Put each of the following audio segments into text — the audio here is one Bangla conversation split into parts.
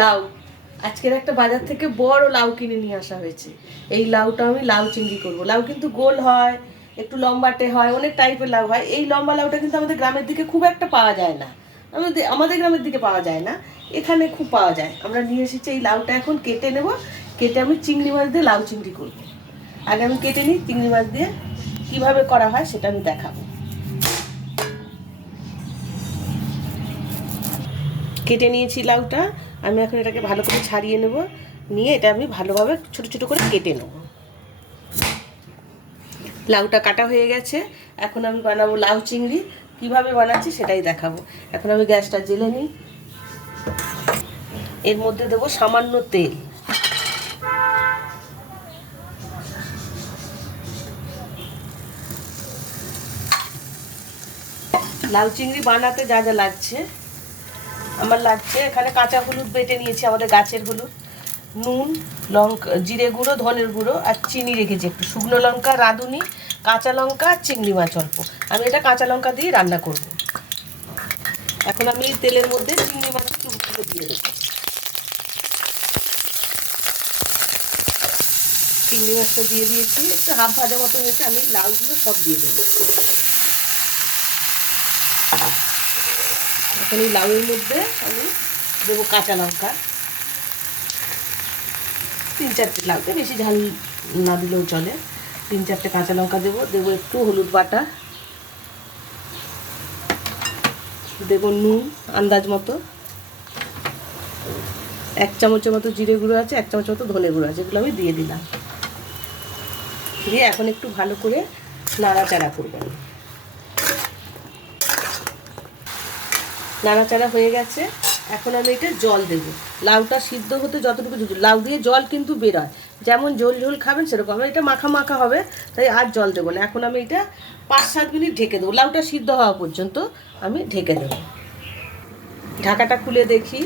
লাউ, আজকের একটা বাজার থেকে বড় লাউ কিনে নিয়ে আসা হয়েছে। এই লাউটা আমি লাউ চিংড়ি করব। লাউ কিন্তু গোল হয়, একটু লম্বাটে হয়, অনেক টাইপের লাউ হয়। এই লম্বা লাউটা কিন্তু আমাদের গ্রামের দিকে খুব একটা পাওয়া যায় না, আমাদের গ্রামের দিকে পাওয়া যায় না, এখানে খুব পাওয়া যায়। আমরা নিয়ে এসেছি। এই লাউটা এখন কেটে নেব, কেটে আমি চিংড়ি মাছ দিয়ে লাউ চিংড়ি করব। আগে আমি কেটে নিই চিংড়ি মাছ দিয়ে, কিভাবে করা হয় সেটা আমি দেখাবো। কেটে নিয়েছি লাউটা, আমি এখন এটাকে ভালো করে ছাড়িয়ে নেব, নিয়ে এটা আমি ভালোভাবে ছোটো ছোটো করে কেটে নেব। লাউটা কাটা হয়ে গেছে, এখন আমি বানাবো লাউ চিংড়ি। কিভাবে বানাচ্ছি সেটাই দেখাবো। এখন আমি গ্যাসটা জ্বেলে নিই, এর মধ্যে দেবো সামান্য তেল। লাউ চিংড়ি বানাতে যা যা লাগছে, আমার লাগছে এখানে কাঁচা হলুদ বেটে নিয়েছি, আমাদের গাছের হলুদ, নুন, লঙ্কা, জিরে গুঁড়ো, ধনের গুঁড়ো আর চিনি রেখেছি একটু, শুকনো লঙ্কা, রাঁধুনি, কাঁচা লঙ্কা আর চিংড়ি মাছ অল্প। আমি এটা কাঁচা লঙ্কা দিয়ে রান্না করব। এখন আমি এই তেলের মধ্যে চিংড়ি মাছ টুকরো দিয়ে দেবো। চিংড়ি মাছটা দিয়ে দিয়েছি, একটু হাফ ভাজা মতো হয়েছে, আমি লাউগুলো সব দিয়ে দেবো। এখন এই লাউয়ের মধ্যে আমি দেবো কাঁচা লঙ্কা, 3-4টে, লাউতে বেশি ঝাল না দিলেও চলে। 3-4টে কাঁচা লঙ্কা দেবো, দেবো একটু হলুদ বাটা, দেবো নুন আন্দাজ মতো, 1 চামচের মতো জিরে গুঁড়ো আছে, 1 চামচ মতো ধনে গুঁড়ো আছে, এগুলো আমি দিয়ে দিলাম। দিয়ে এখন একটু ভালো করে নাড়াচাড়া করবেন। নাড়াচাড়া হয়ে গেছে, এখন আমি এটা জল দেবো। লাউটা সিদ্ধ হতে যতটুকু, লাউ দিয়ে জল কিন্তু বেরোয়, যেমন ঝোল ঝোল খাবেন সেরকম। এটা মাখা মাখা হবে, তাই আর জল দেবো না। এখন আমি এটা 5-7 মিনিট ঢেকে দেবো, লাউটা সিদ্ধ হওয়া পর্যন্ত আমি ঢেকে দেবো। ঢাকাটা খুলে দেখি,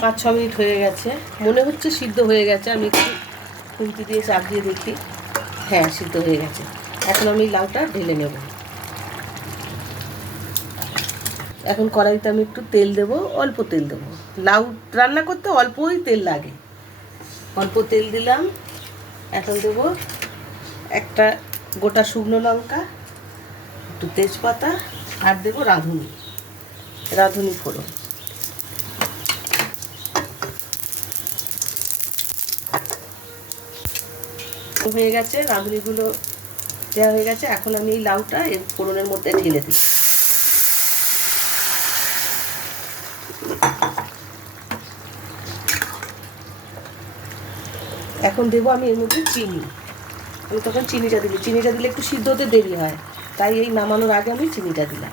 5-6 মিনিট হয়ে গেছে, মনে হচ্ছে সিদ্ধ হয়ে গেছে। আমি একটু খুন্তি দিয়ে চাপ দিয়ে দেখি, হ্যাঁ সিদ্ধ হয়ে গেছে। এখন আমি লাউটা ঢেলে নেব। এখন কড়াইতে আমি একটু তেল দেবো, অল্প তেল দেবো। লাউ রান্না করতে অল্পই তেল লাগে, অল্প তেল দিলাম। এখন দেবো একটা গোটা শুকনো লঙ্কা, একটু তেজপাতা, আর দেবো রাঁধুনি ফোড়ন। হয়ে গেছে, রাঁধুনিগুলো দেওয়া হয়ে গেছে। এখন আমি এই লাউটা এই ফোড়নের মধ্যে ঢেলে দিই। এখন দেবো আমি এর মধ্যে চিনি। আমি তখন চিনিটা দিলে একটু সিদ্ধ হতে দেরি হয়, তাই এই নামানোর আগে আমি চিনিটা দিলাম।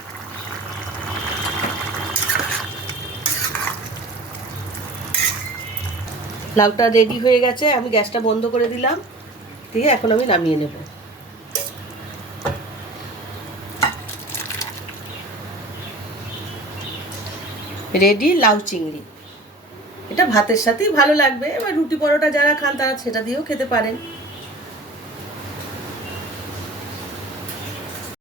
লাউটা রেডি হয়ে গেছে, আমি গ্যাসটা বন্ধ করে দিলাম, দিয়ে এখন আমি নামিয়ে নেব। রেডি লাউ চিংড়ি। এটা ভাতের সাথেই ভালো লাগবে, এবার রুটি পরোটা যারা খান তারা সেটা দিয়েও খেতে পারেন।